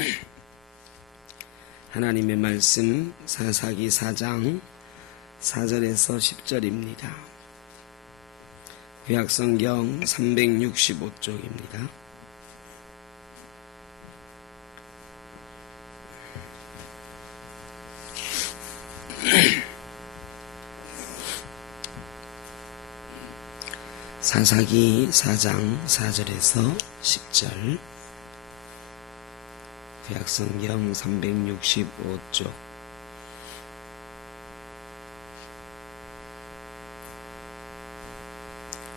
하나님의 말씀 사사기 4장 4절에서 10절입니다. 구약성경 365쪽입니다. 사사기 4장 4절에서 10절 구약성경 365쪽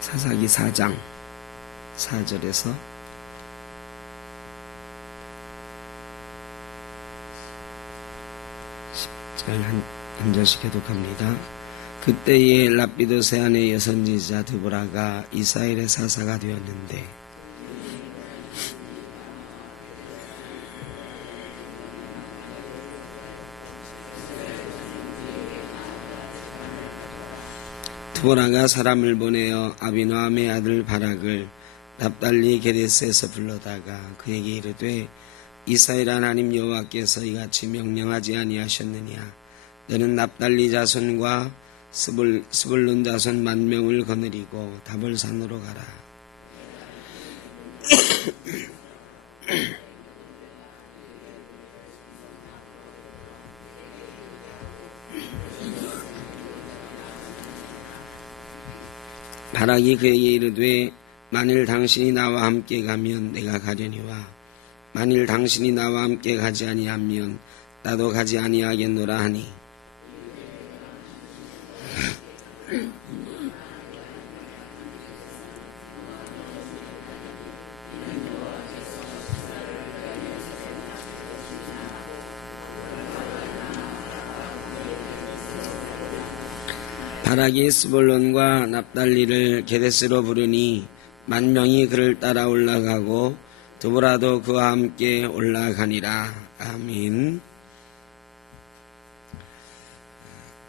사사기 4장 4절에서 10절 한, 한 절씩 해독합니다. 그때에 라피도 세 안의 여선지자 드보라가 이스라엘의 사사가 되었는데 드보라가 사람을 보내어 아비노함의 아들 바락을 납달리 게데스에서 불러다가 그에게 이르되 이스라엘 하나님 여호와께서 이같이 명령하지 아니하셨느냐 너는 납달리 자손과 스불, 스불론 자손 만 명을 거느리고 다볼산으로 가라. 바락이 그에게 이르되 만일 당신이 나와 함께 가면 내가 가려니와 만일 당신이 나와 함께 가지 아니하면 나도 가지 아니하겠노라 하니 바락이 스볼론과 납달리를 게데스로 부르니 만 명이 그를 따라 올라가고 두보라도 그와 함께 올라가니라. 아멘.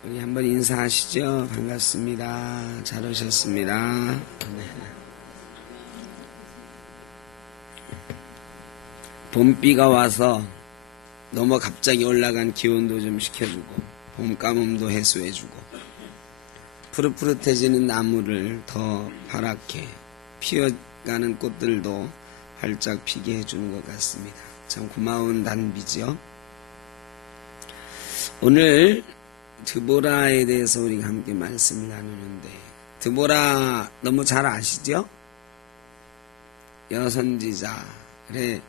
우리 한번 인사하시죠. 반갑습니다. 잘 오셨습니다. 네. 봄비가 와서 너무 갑자기 올라간 기온도 좀 식혀주고 봄 가뭄도 해소해주고 푸릇푸릇해지는 나무를 더 파랗게 피어가는 꽃들도 활짝 피게 해주는 것 같습니다. 참 고마운 단비죠. 오늘 드보라에 대해서 우리가 함께 말씀을 나누는데 드보라 너무 잘 아시죠? 여선지자 그래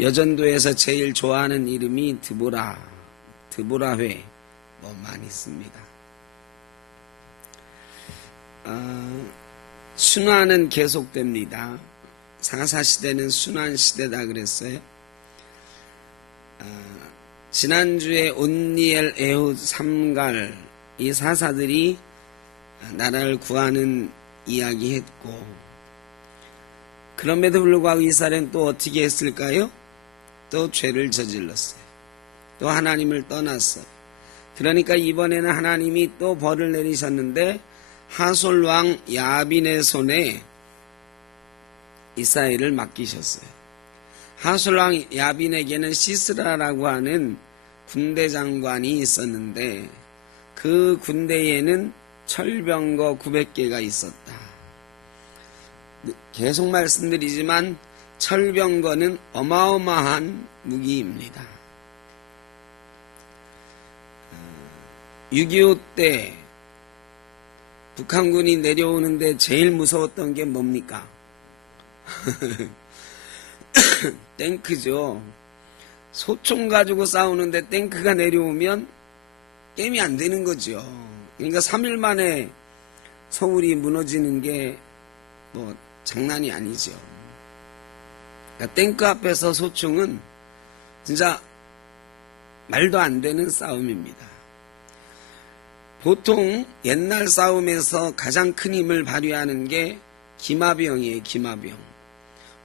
여전도에서 제일 좋아하는 이름이 드보라 드보라회 뭐 많이 씁니다. 어, 순환은 계속됩니다. 사사시대는 순환시대다 그랬어요. 어, 지난주에 온니엘, 에훗, 삼갈 이 사사들이 나라를 구하는 이야기 했고 그럼에도 불구하고 이스라엘은 또 어떻게 했을까요? 또 죄를 저질렀어요. 또 하나님을 떠났어요. 그러니까 이번에는 하나님이 또 벌을 내리셨는데 하솔왕 야빈의 손에 이스라엘을 맡기셨어요. 하솔왕 야빈에게는 시스라라고 하는 군대 장관이 있었는데 그 군대에는 철병거 900개가 있었다. 계속 말씀드리지만 철병거는 어마어마한 무기입니다. 6.25때 북한군이 내려오는데 제일 무서웠던 게 뭡니까? 탱크죠. 소총 가지고 싸우는데 탱크가 내려오면 게임이 안 되는 거죠. 그러니까 3일 만에 서울이 무너지는 게 뭐 장난이 아니죠. 그러니까 탱크 앞에서 소총은 진짜 말도 안 되는 싸움입니다. 보통 옛날 싸움에서 가장 큰 힘을 발휘하는 게 기마병이에요, 기마병.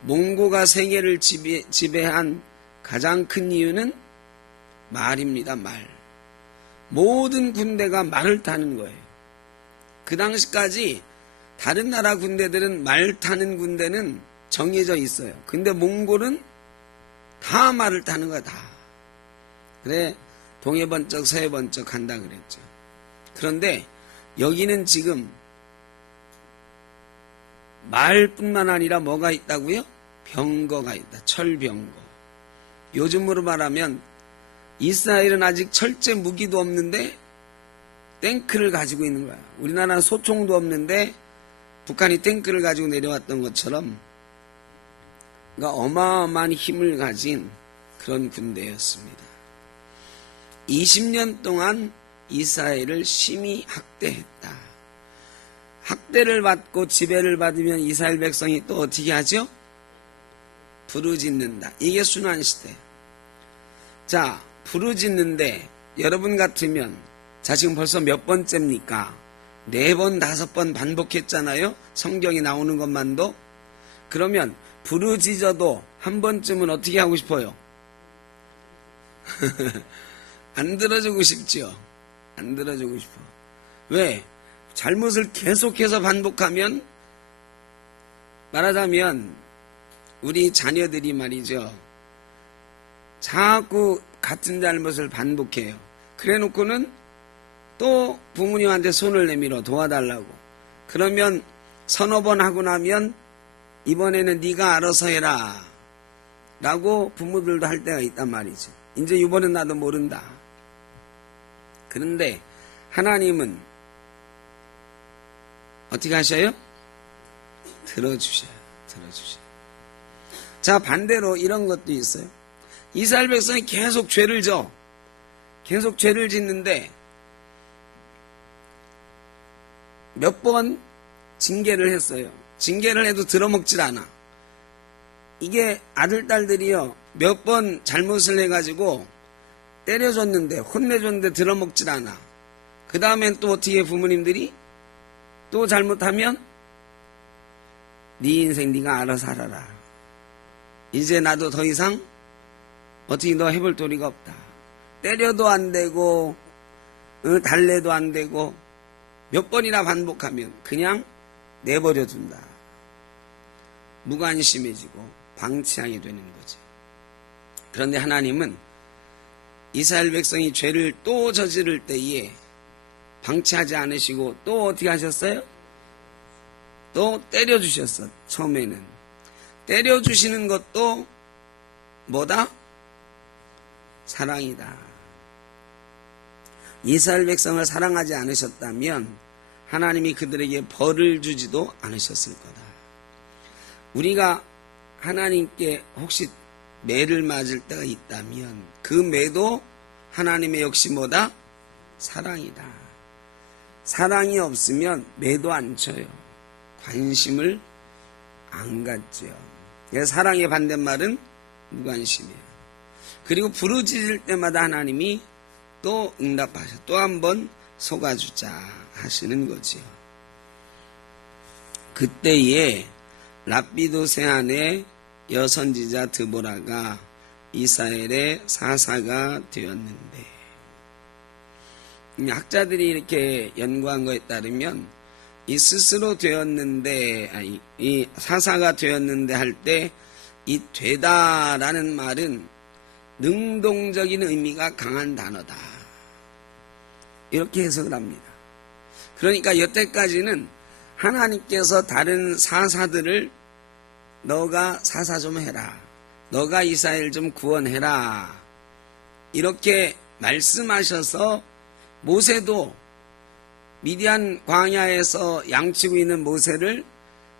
몽고가 세계를 지배, 지배한 가장 큰 이유는 말입니다, 말. 모든 군대가 말을 타는 거예요. 그 당시까지 다른 나라 군대들은 말 타는 군대는 정해져 있어요. 근데 몽골은 다 말을 타는 거야 다. 그래 동해 번쩍 서해 번쩍 한다 그랬죠. 그런데 여기는 지금 말뿐만 아니라 뭐가 있다고요? 병거가 있다. 철병거. 요즘으로 말하면 이스라엘은 아직 철제 무기도 없는데 탱크를 가지고 있는 거야. 우리나라는 소총도 없는데 북한이 탱크를 가지고 내려왔던 것처럼 그러니까 어마어마한 힘을 가진 그런 군대였습니다. 20년 동안 이스라엘을 심히 학대했다. 학대를 받고 지배를 받으면 이스라엘 백성이 또 어떻게 하죠? 부르짖는다. 이게 순환 시대. 자, 부르짖는데 여러분 같으면 자 지금 벌써 몇 번째입니까? 네 번, 다섯 번 반복했잖아요. 성경이 나오는 것만도. 그러면 부르짖어도 한 번쯤은 어떻게 하고 싶어요? 안 들어주고 싶죠. 안 들어주고 싶어. 왜? 잘못을 계속해서 반복하면 말하자면 우리 자녀들이 말이죠. 자꾸 같은 잘못을 반복해요. 그래 놓고는 또 부모님한테 손을 내밀어 도와달라고. 그러면 서너 번 하고 나면 이번에는 네가 알아서 해라. 라고 부모들도 할 때가 있단 말이죠. 이제 이번엔 나도 모른다. 그런데 하나님은 어떻게 하셔요? 들어주셔요. 들어주셔요. 자, 반대로 이런 것도 있어요. 이스라엘 백성이 계속 죄를 져. 계속 죄를 짓는데 몇 번 징계를 했어요. 징계를 해도 들어먹질 않아. 이게 아들, 딸들이요. 몇 번 잘못을 해가지고 때려줬는데, 혼내줬는데 들어먹질 않아. 그 다음엔 또 어떻게 부모님들이 또 잘못하면 네 인생 네가 알아서 살아라. 이제 나도 더 이상 어떻게 너 해볼 도리가 없다. 때려도 안 되고 어, 달래도 안 되고 몇 번이나 반복하면 그냥 내버려 둔다. 무관심해지고 방치하게 되는 거지. 그런데 하나님은 이스라엘 백성이 죄를 또 저지를 때에 방치하지 않으시고 또 어떻게 하셨어요? 또 때려주셨어, 처음에는. 때려주시는 것도 뭐다? 사랑이다. 이스라엘 백성을 사랑하지 않으셨다면 하나님이 그들에게 벌을 주지도 않으셨을 거다. 우리가 하나님께 혹시 매를 맞을 때가 있다면 그 매도 하나님의 역시 뭐다? 사랑이다. 사랑이 없으면 매도 안 쳐요. 관심을 안 갖죠. 사랑의 반대말은 무관심이에요. 그리고 부르짖을 때마다 하나님이 또 응답하셔. 또 한 번 속아주자 하시는 거지요. 그때에 랍비도 세안의 여선지자 드보라가 이스라엘의 사사가 되었는데 학자들이 이렇게 연구한 거에 따르면 이 스스로 되었는데 아니, 이 사사가 되었는데 할 때 이 되다라는 말은 능동적인 의미가 강한 단어다. 이렇게 해석을 합니다. 그러니까 여태까지는 하나님께서 다른 사사들을 너가 사사 좀 해라. 너가 이스라엘 좀 구원해라. 이렇게 말씀하셔서 모세도 미디안 광야에서 양치고 있는 모세를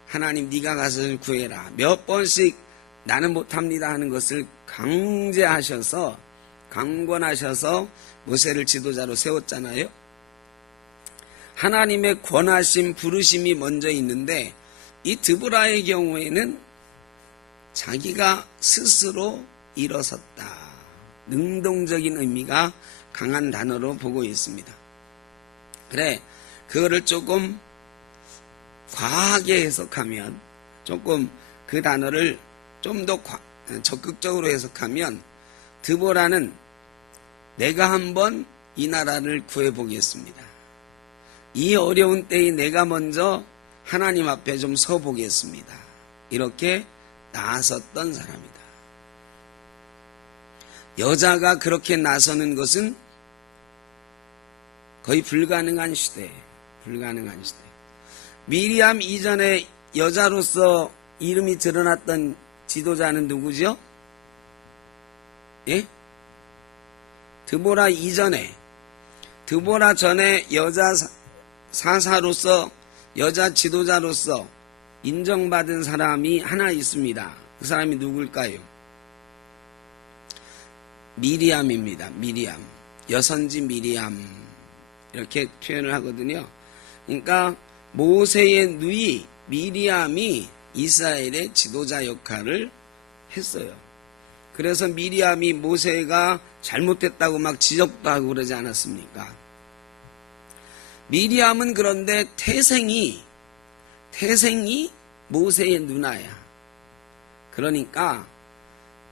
하나님 네가 가서 구해라. 몇 번씩 나는 못합니다 하는 것을 강제하셔서 강권하셔서 모세를 지도자로 세웠잖아요. 하나님의 권하심 부르심이 먼저 있는데 이 드보라의 경우에는 자기가 스스로 일어섰다. 능동적인 의미가 강한 단어로 보고 있습니다. 그래, 그거를 조금 과하게 해석하면, 조금 그 단어를 좀 더 적극적으로 해석하면, 드보라는 내가 한번 이 나라를 구해보겠습니다. 이 어려운 때에 내가 먼저 하나님 앞에 좀 서보겠습니다. 이렇게 나섰던 사람이다. 여자가 그렇게 나서는 것은 거의 불가능한 시대, 불가능한 시대. 미리암 이전에 여자로서 이름이 드러났던 지도자는 누구죠? 예? 드보라 이전에, 드보라 전에 여자 사- 사사로서, 여자 지도자로서 인정받은 사람이 하나 있습니다. 그 사람이 누굴까요? 미리암입니다. 미리암. 여선지 미리암. 이렇게 표현을 하거든요. 그러니까 모세의 누이 미리암이 이스라엘의 지도자 역할을 했어요. 그래서 미리암이 모세가 잘못했다고 막 지적도 하고 그러지 않았습니까? 미리암은 그런데 태생이 태생이 모세의 누나야. 그러니까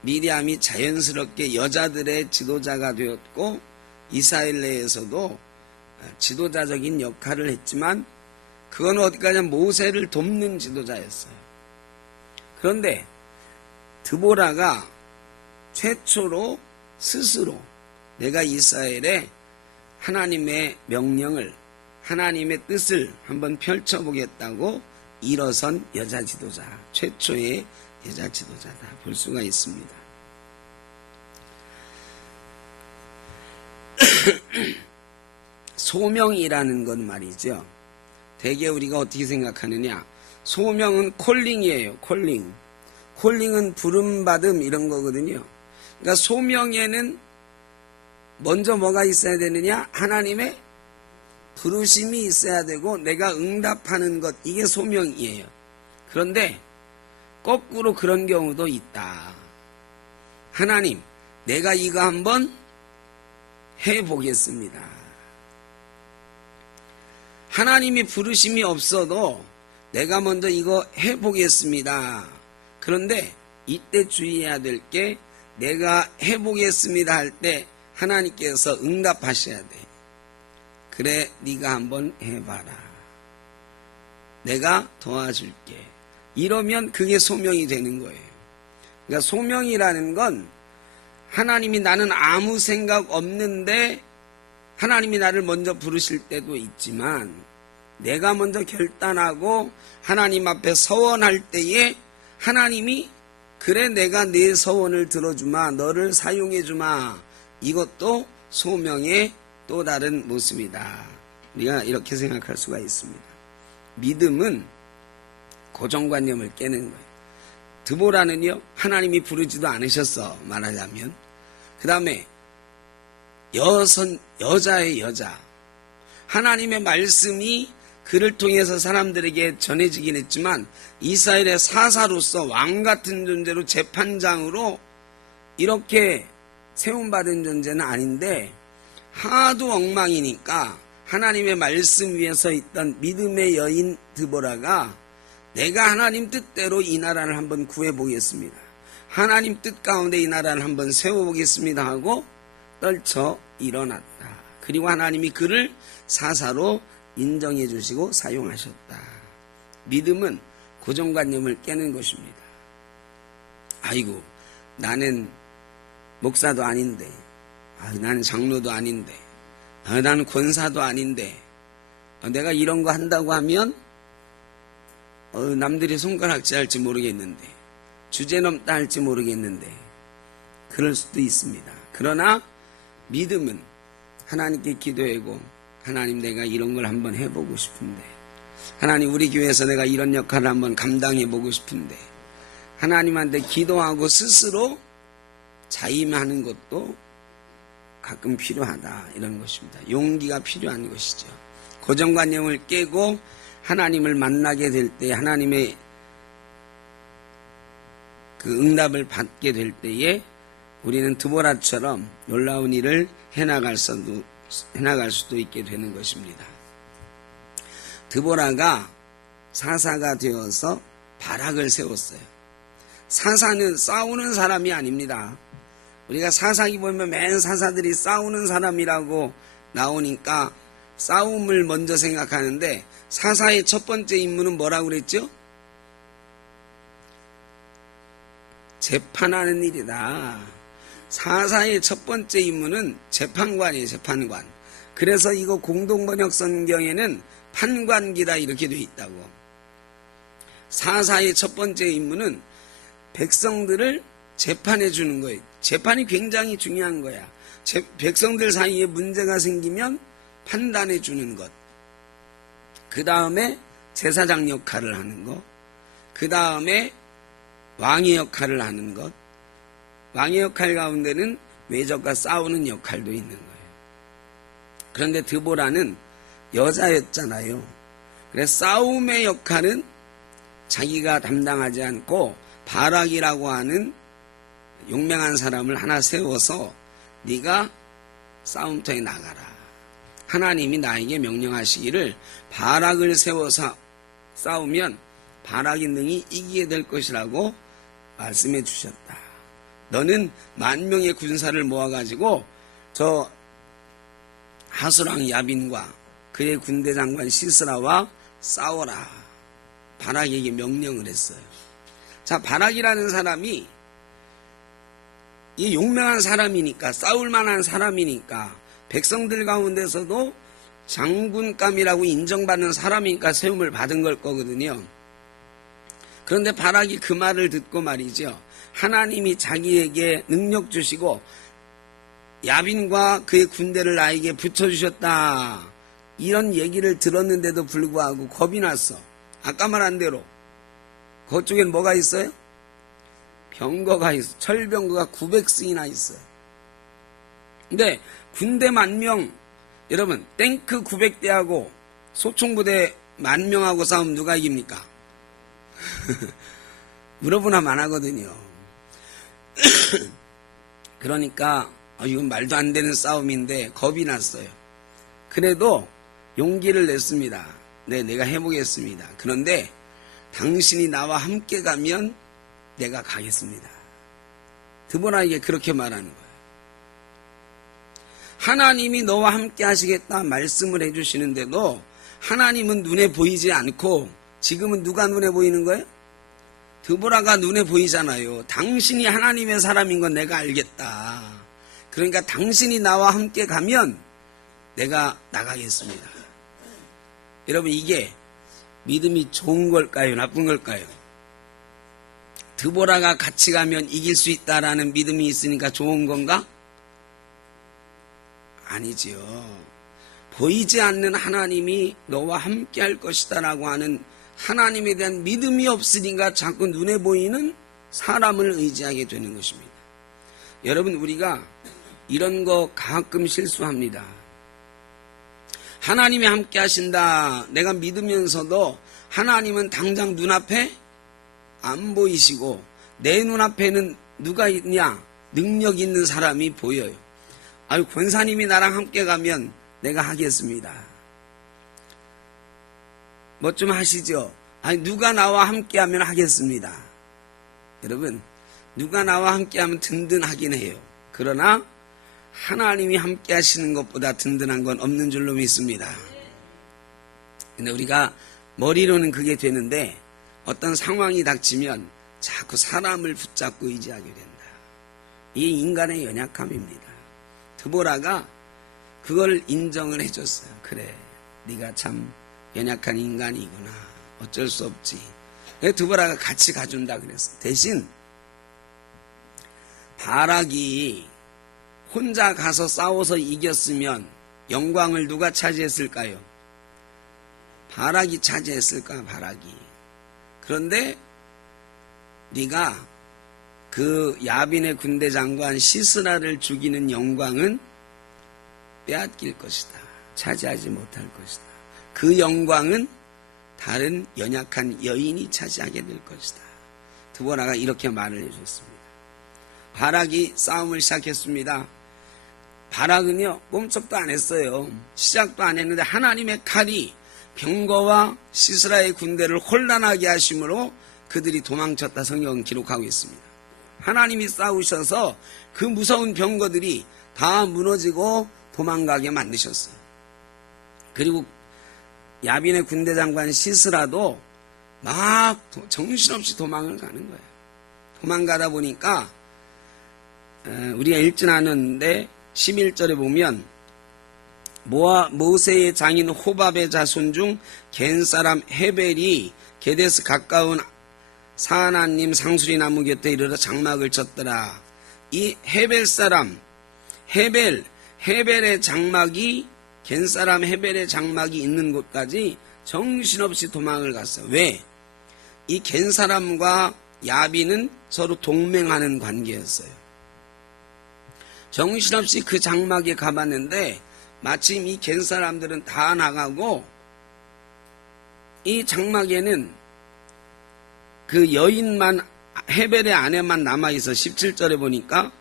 미리암이 자연스럽게 여자들의 지도자가 되었고 이스라엘 내에서도 지도자적인 역할을 했지만 그건 어디까지 모세를 돕는 지도자였어요. 그런데 드보라가 최초로 스스로 내가 이스라엘에 하나님의 명령을 하나님의 뜻을 한번 펼쳐보겠다고 일어선 여자 지도자 최초의 여자 지도자다 볼 수가 있습니다. 소명이라는 건 말이죠. 대개 우리가 어떻게 생각하느냐? 소명은 콜링이에요. 콜링. 콜링은 부름받음 이런 거거든요. 그러니까 소명에는 먼저 뭐가 있어야 되느냐? 하나님의 부르심이 있어야 되고 내가 응답하는 것 이게 소명이에요. 그런데 거꾸로 그런 경우도 있다. 하나님, 내가 이거 한번 해 보겠습니다. 하나님이 부르심이 없어도 내가 먼저 이거 해 보겠습니다. 그런데 이때 주의해야 될 게 내가 해 보겠습니다 할 때 하나님께서 응답하셔야 돼. 그래, 네가 한번 해봐라. 내가 도와줄게. 이러면 그게 소명이 되는 거예요. 그러니까 소명이라는 건 하나님이 나는 아무 생각 없는데 하나님이 나를 먼저 부르실 때도 있지만 내가 먼저 결단하고 하나님 앞에 서원할 때에 하나님이 그래 내가 네 서원을 들어주마 너를 사용해주마 이것도 소명의 또 다른 모습이다. 우리가 이렇게 생각할 수가 있습니다. 믿음은 고정관념을 깨는 거예요. 드보라는요, 하나님이 부르지도 않으셨어, 말하자면. 그 다음에, 여선, 여자의 여자. 하나님의 말씀이 그를 통해서 사람들에게 전해지긴 했지만, 이스라엘의 사사로서 왕 같은 존재로 재판장으로 이렇게 세움받은 존재는 아닌데, 하도 엉망이니까 하나님의 말씀 위에 서 있던 믿음의 여인 드보라가 내가 하나님 뜻대로 이 나라를 한번 구해보겠습니다. 하나님 뜻 가운데 이 나라를 한번 세워보겠습니다 하고 떨쳐 일어났다. 그리고 하나님이 그를 사사로 인정해 주시고 사용하셨다. 믿음은 고정관념을 깨는 것입니다. 아이고, 나는 목사도 아닌데, 아, 나는 장로도 아닌데, 아, 나는 권사도 아닌데, 아, 내가 이런 거 한다고 하면 어, 남들이 손가락질 할지 모르겠는데, 주제 넘다 할지 모르겠는데, 그럴 수도 있습니다. 그러나 믿음은 하나님께 기도하고, 하나님 내가 이런 걸 한번 해보고 싶은데, 하나님 우리 교회에서 내가 이런 역할을 한번 감당해보고 싶은데, 하나님한테 기도하고 스스로 자임하는 것도 가끔 필요하다 이런 것입니다. 용기가 필요한 것이죠. 고정관념을 깨고 하나님을 만나게 될 때 하나님의 그 응답을 받게 될 때에 우리는 드보라처럼 놀라운 일을 해나갈 수도, 해나갈 수도 있게 되는 것입니다. 드보라가 사사가 되어서 바락을 세웠어요. 사사는 싸우는 사람이 아닙니다. 우리가 사사기 보면 맨 사사들이 싸우는 사람이라고 나오니까 싸움을 먼저 생각하는데 사사의 첫 번째 임무는 뭐라고 그랬죠? 재판하는 일이다. 사사의 첫 번째 임무는 재판관이에요, 재판관. 그래서 이거 공동번역 성경에는 판관기다 이렇게 돼 있다고. 사사의 첫 번째 임무는 백성들을 재판해 주는 거예요. 재판이 굉장히 중요한 거야. 제- 백성들 사이에 문제가 생기면 판단해 주는 것. 그 다음에 제사장 역할을 하는 것. 그 다음에 왕의 역할을 하는 것. 왕의 역할 가운데는 외적과 싸우는 역할도 있는 거예요. 그런데 드보라는 여자였잖아요. 그래서 싸움의 역할은 자기가 담당하지 않고 바락이라고 하는 용맹한 사람을 하나 세워서 네가 싸움터에 나가라. 하나님이 나에게 명령하시기를 바락을 세워서 싸우면 바락이 능히 이기게 될 것이라고 말씀해 주셨다. 너는 만 명의 군사를 모아가지고 저 하수랑 야빈과 그의 군대 장관 시스라와 싸워라. 바락에게 명령을 했어요. 자, 바락이라는 사람이 이 용맹한 사람이니까 싸울 만한 사람이니까 백성들 가운데서도 장군감이라고 인정받는 사람이니까 세움을 받은 걸 거거든요. 그런데 바락이 그 말을 듣고 말이죠. 하나님이 자기에게 능력 주시고 야빈과 그의 군대를 나에게 붙여주셨다. 이런 얘기를 들었는데도 불구하고 겁이 났어. 아까 말한 대로. 그쪽엔 뭐가 있어요? 병거가 있어. 철병거가 900승이나 있어요. 근데 군대 만 명, 여러분, 탱크 900대하고 소총부대 만 명하고 싸우면 누가 이깁니까? 물어보나 안 하거든요. 그러니까, 아, 이건 말도 안 되는 싸움인데 겁이 났어요. 그래도 용기를 냈습니다. 네, 내가 해보겠습니다. 그런데 당신이 나와 함께 가면 내가 가겠습니다. 드보라에게 그렇게 말하는 거예요. 하나님이 너와 함께 하시겠다 말씀을 해주시는데도 하나님은 눈에 보이지 않고 지금은 누가 눈에 보이는 거예요? 드보라가 눈에 보이잖아요. 당신이 하나님의 사람인 건 내가 알겠다. 그러니까 당신이 나와 함께 가면 내가 나가겠습니다. 여러분 이게 믿음이 좋은 걸까요? 나쁜 걸까요? 드보라가 같이 가면 이길 수 있다라는 믿음이 있으니까 좋은 건가? 아니지요. 보이지 않는 하나님이 너와 함께 할 것이다라고 하는 하나님에 대한 믿음이 없으니까 자꾸 눈에 보이는 사람을 의지하게 되는 것입니다. 여러분, 우리가 이런 거 가끔 실수합니다. 하나님이 함께 하신다. 내가 믿으면서도 하나님은 당장 눈앞에 안 보이시고 내 눈앞에는 누가 있냐? 능력 있는 사람이 보여요. 아유, 권사님이 나랑 함께 가면 내가 하겠습니다. 뭐 좀 하시죠? 아니, 누가 나와 함께 하면 하겠습니다. 여러분, 누가 나와 함께 하면 든든하긴 해요. 그러나 하나님이 함께 하시는 것보다 든든한 건 없는 줄로 믿습니다. 근데 우리가 머리로는 그게 되는데 어떤 상황이 닥치면 자꾸 사람을 붙잡고 의지하게 된다. 이게 인간의 연약함입니다. 드보라가 그걸 인정을 해줬어요. 그래, 네가 참 연약한 인간이구나. 어쩔 수 없지. 드보라가 같이 가준다 그랬어. 대신 바락이 혼자 가서 싸워서 이겼으면 영광을 누가 차지했을까요? 바락이 차지했을까? 바락이. 그런데 네가 그 야빈의 군대 장관 시스라를 죽이는 영광은 빼앗길 것이다. 차지하지 못할 것이다. 그 영광은 다른 연약한 여인이 차지하게 될 것이다. 드보라가 이렇게 말을 해줬습니다. 바락이 싸움을 시작했습니다. 바락은요 꼼짝도 안 했어요. 시작도 안 했는데 하나님의 칼이 병거와 시스라의 군대를 혼란하게 하심으로 그들이 도망쳤다 성경은 기록하고 있습니다. 하나님이 싸우셔서 그 무서운 병거들이 다 무너지고 도망가게 만드셨어요. 그리고 야빈의 군대 장관 시스라도 막 도- 정신없이 도망을 가는 거예요. 도망가다 보니까 에, 우리가 읽진 않았는데 11절에 보면 모아, 모세의 장인 호밥의 자손 중 겐 사람 헤벨이 게데스 가까운 사하나님 상수리 나무 곁에 이르러 장막을 쳤더라. 이 헤벨 사람 헤벨 헤벨의 장막이 겐 사람 헤벨의 장막이 있는 곳까지 정신없이 도망을 갔어요. 왜? 이 겐 사람과 야비는 서로 동맹하는 관계였어요. 정신없이 그 장막에 가봤는데 마침 이 겐 사람들은 다 나가고 이 장막에는 그 여인만 헤벨의 아내만 남아있어 17절에 보니까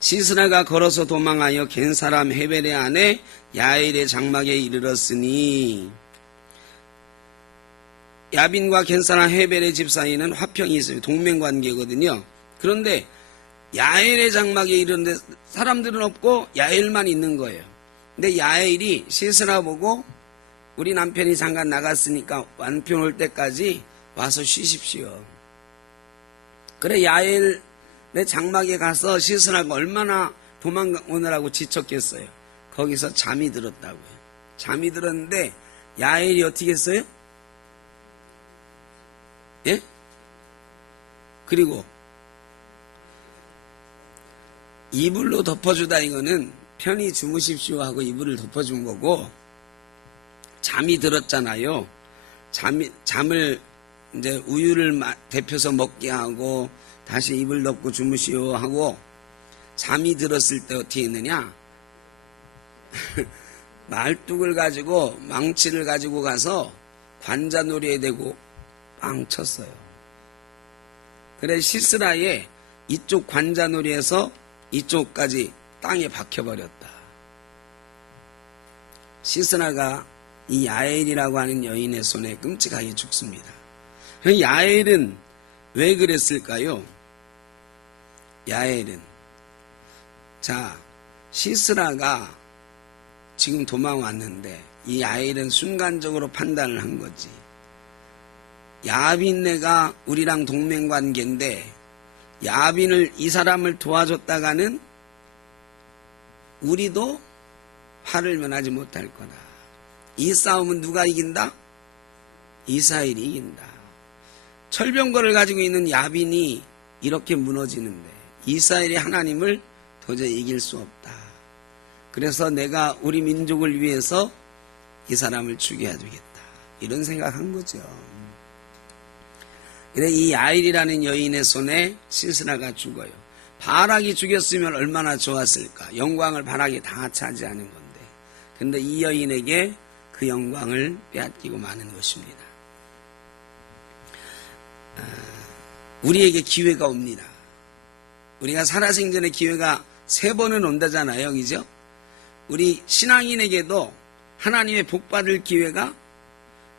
시스라가 걸어서 도망하여 겐 사람 헤벨의 아내 야엘의 장막에 이르렀으니 야빈과 겐 사람 헤벨의 집 사이에는 화평이 있어요. 동맹관계거든요. 그런데 야엘의 장막에 이르는데 사람들은 없고 야엘만 있는 거예요. 근데 야엘이 시스라 보고 우리 남편이 잠깐 나갔으니까 완편 올 때까지 와서 쉬십시오. 그래 야엘의 장막에 가서 시스라가 얼마나 도망오느라고 지쳤겠어요. 거기서 잠이 들었다고요. 잠이 들었는데 야엘이 어떻게 했어요? 예? 그리고 이불로 덮어주다 이거는 편히 주무십시오 하고 이불을 덮어준 거고 잠이 들었잖아요. 잠이 잠을 이제 우유를 마- 데펴서 먹게 하고 다시 이불 덮고 주무시오 하고 잠이 들었을 때 어떻게 했느냐? 말뚝을 가지고 망치를 가지고 가서 관자놀이에 대고 빵 쳤어요. 그래 시스라에 이쪽 관자놀이에서 이쪽까지 땅에 박혀버렸다. 시스라가 이 야엘이라고 하는 여인의 손에 끔찍하게 죽습니다. 그 야엘은 왜 그랬을까요? 야엘은 자 시스라가 지금 도망왔는데 이 야엘은 순간적으로 판단을 한 거지. 야빈네가 우리랑 동맹관계인데 야빈을 이 사람을 도와줬다가는 우리도 화를 면하지 못할 거다. 이 싸움은 누가 이긴다? 이스라엘이 이긴다. 철병거를 가지고 있는 야빈이 이렇게 무너지는데 이스라엘이 하나님을 도저히 이길 수 없다. 그래서 내가 우리 민족을 위해서 이 사람을 죽여야 되겠다. 이런 생각한 거죠. 그래 이 야일이라는 여인의 손에 시스라가 죽어요. 바락이 죽였으면 얼마나 좋았을까. 영광을 바락이 다 차지하는 건데. 근데 이 여인에게 그 영광을 빼앗기고 마는 것입니다. 아, 우리에게 기회가 옵니다. 우리가 살아생전에 기회가 세 번은 온다잖아요. 그죠? 우리 신앙인에게도 하나님의 복 받을 기회가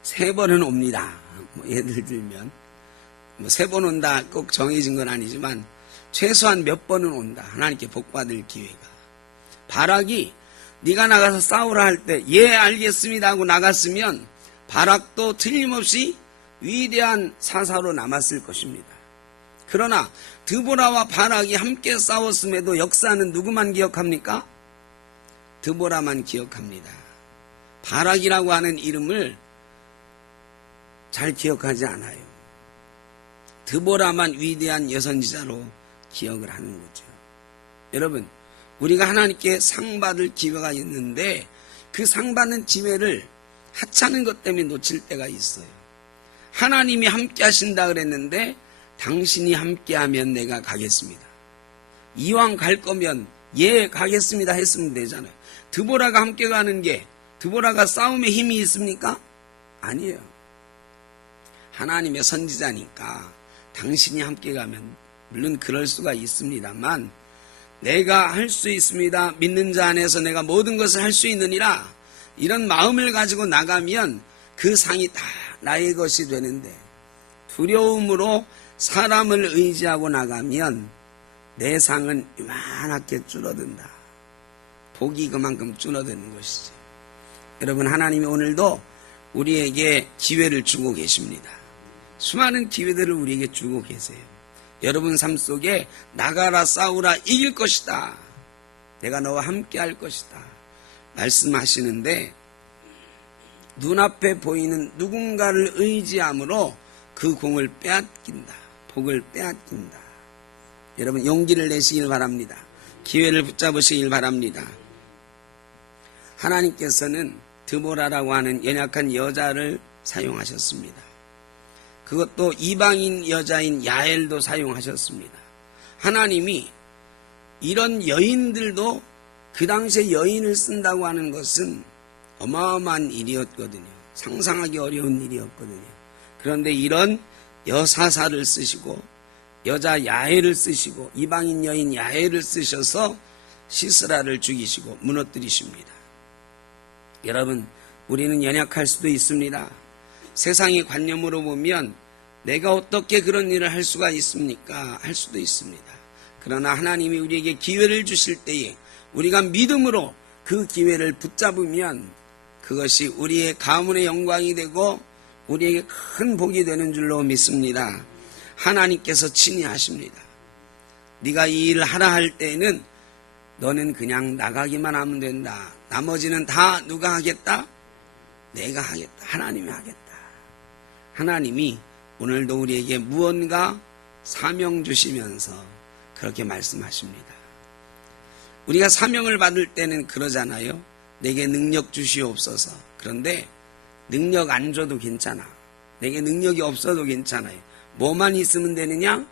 세 번은 옵니다. 뭐 예를 들면 뭐 세 번 온다 꼭 정해진 건 아니지만 최소한 몇 번은 온다. 하나님께 복 받을 기회가. 바락이 네가 나가서 싸우라 할 때 예 알겠습니다 하고 나갔으면 바락도 틀림없이 위대한 사사로 남았을 것입니다. 그러나 드보라와 바락이 함께 싸웠음에도 역사는 누구만 기억합니까? 드보라만 기억합니다. 바락이라고 하는 이름을 잘 기억하지 않아요. 드보라만 위대한 여선지자로 기억을 하는 거죠. 여러분, 우리가 하나님께 상 받을 기회가 있는데 그 상 받는 기회를 하찮은 것 때문에 놓칠 때가 있어요. 하나님이 함께 하신다 그랬는데 당신이 함께 하면 내가 가겠습니다. 이왕 갈 거면 예 가겠습니다 했으면 되잖아요. 드보라가 함께 가는 게 드보라가 싸움에 힘이 있습니까? 아니에요. 하나님의 선지자니까 당신이 함께 가면 물론 그럴 수가 있습니다만 내가 할 수 있습니다. 믿는 자 안에서 내가 모든 것을 할 수 있느니라 이런 마음을 가지고 나가면 그 상이 다 나의 것이 되는데 두려움으로 사람을 의지하고 나가면 내 상은 이만하게 줄어든다. 복이 그만큼 줄어드는 것이지. 여러분 하나님이 오늘도 우리에게 기회를 주고 계십니다. 수많은 기회들을 우리에게 주고 계세요. 여러분 삶 속에 나가라 싸우라 이길 것이다. 내가 너와 함께 할 것이다. 말씀하시는데 눈앞에 보이는 누군가를 의지함으로 그 공을 빼앗긴다. 복을 빼앗긴다. 여러분 용기를 내시길 바랍니다. 기회를 붙잡으시길 바랍니다. 하나님께서는 드보라라고 하는 연약한 여자를 사용하셨습니다. 그것도 이방인 여자인 야엘도 사용하셨습니다. 하나님이 이런 여인들도 그 당시에 여인을 쓴다고 하는 것은 어마어마한 일이었거든요. 상상하기 어려운 일이었거든요. 그런데 이런 여사사를 쓰시고 여자 야해를 쓰시고 이방인 여인 야해를 쓰셔서 시스라를 죽이시고 무너뜨리십니다. 여러분, 우리는 연약할 수도 있습니다. 세상의 관념으로 보면 내가 어떻게 그런 일을 할 수가 있습니까? 할 수도 있습니다. 그러나 하나님이 우리에게 기회를 주실 때에 우리가 믿음으로 그 기회를 붙잡으면 그것이 우리의 가문의 영광이 되고 우리에게 큰 복이 되는 줄로 믿습니다. 하나님께서 친히 하십니다. 네가 이 일을 하라 할 때에는 너는 그냥 나가기만 하면 된다. 나머지는 다 누가 하겠다? 내가 하겠다. 하나님이 하겠다. 하나님이 오늘도 우리에게 무언가 사명 주시면서 그렇게 말씀하십니다. 우리가 사명을 받을 때는 그러잖아요. 내게 능력 주시옵소서. 그런데 능력 안 줘도 괜찮아. 내게 능력이 없어도 괜찮아요. 뭐만 있으면 되느냐?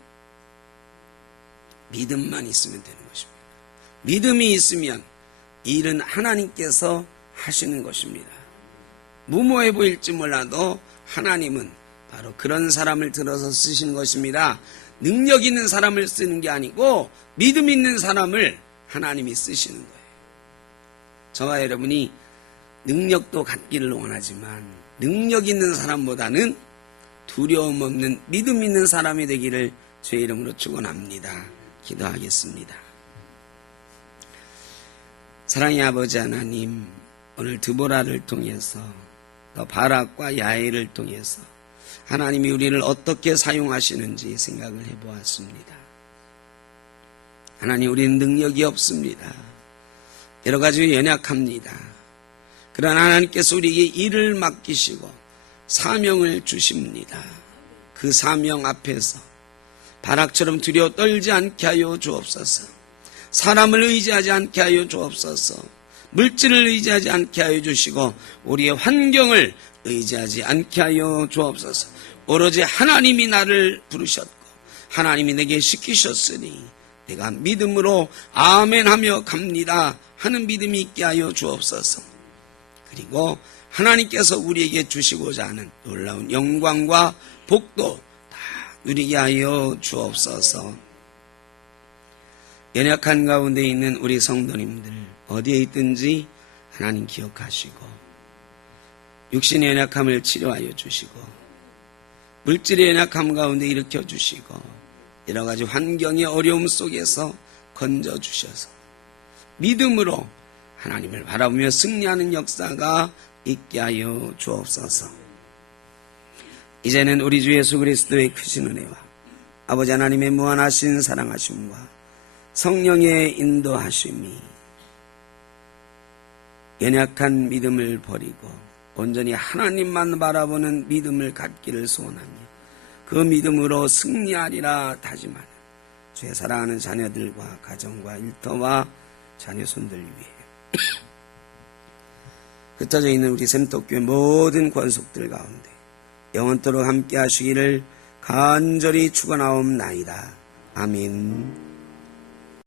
믿음만 있으면 되는 것입니다. 믿음이 있으면 일은 하나님께서 하시는 것입니다. 무모해 보일지 몰라도 하나님은 바로 그런 사람을 들어서 쓰시는 것입니다. 능력 있는 사람을 쓰는 게 아니고 믿음 있는 사람을 하나님이 쓰시는 거예요. 저와 여러분이 능력도 갖기를 원하지만 능력 있는 사람보다는 두려움 없는 믿음 있는 사람이 되기를 주의 이름으로 축원합니다. 기도하겠습니다. 사랑의 아버지 하나님, 오늘 드보라를 통해서 또 바락과 야엘을 통해서 하나님이 우리를 어떻게 사용하시는지 생각을 해보았습니다. 하나님, 우리는 능력이 없습니다. 여러 가지 연약합니다. 그러나 하나님께서 우리에게 일을 맡기시고 사명을 주십니다. 그 사명 앞에서 바락처럼 두려워 떨지 않게 하여 주옵소서. 사람을 의지하지 않게 하여 주옵소서. 물질을 의지하지 않게 하여 주시고 우리의 환경을 의지하지 않게 하여 주옵소서. 오로지 하나님이 나를 부르셨고 하나님이 내게 시키셨으니 내가 믿음으로 아멘 하며 갑니다 하는 믿음이 있게 하여 주옵소서. 그리고 하나님께서 우리에게 주시고자 하는 놀라운 영광과 복도 다 누리게 하여 주옵소서. 연약한 가운데 있는 우리 성도님들 어디에 있든지 하나님 기억하시고 육신의 연약함을 치료하여 주시고 물질의 연약함 가운데 일으켜 주시고 여러 가지 환경의 어려움 속에서 건져 주셔서 믿음으로 하나님을 바라보며 승리하는 역사가 있게 하여 주옵소서. 이제는 우리 주 예수 그리스도의 크신 은혜와 아버지 하나님의 무한하신 사랑하심과 성령의 인도하심이 연약한 믿음을 버리고 온전히 하나님만 바라보는 믿음을 갖기를 소원하며 그 믿음으로 승리하리라 다짐하는 주의 사랑하는 자녀들과 가정과 일터와 자녀손들 위해 흩어져 있는 우리 샘독교회 모든 권속들 가운데 영원토록 함께 하시기를 간절히 축원하옵나이다. 아멘.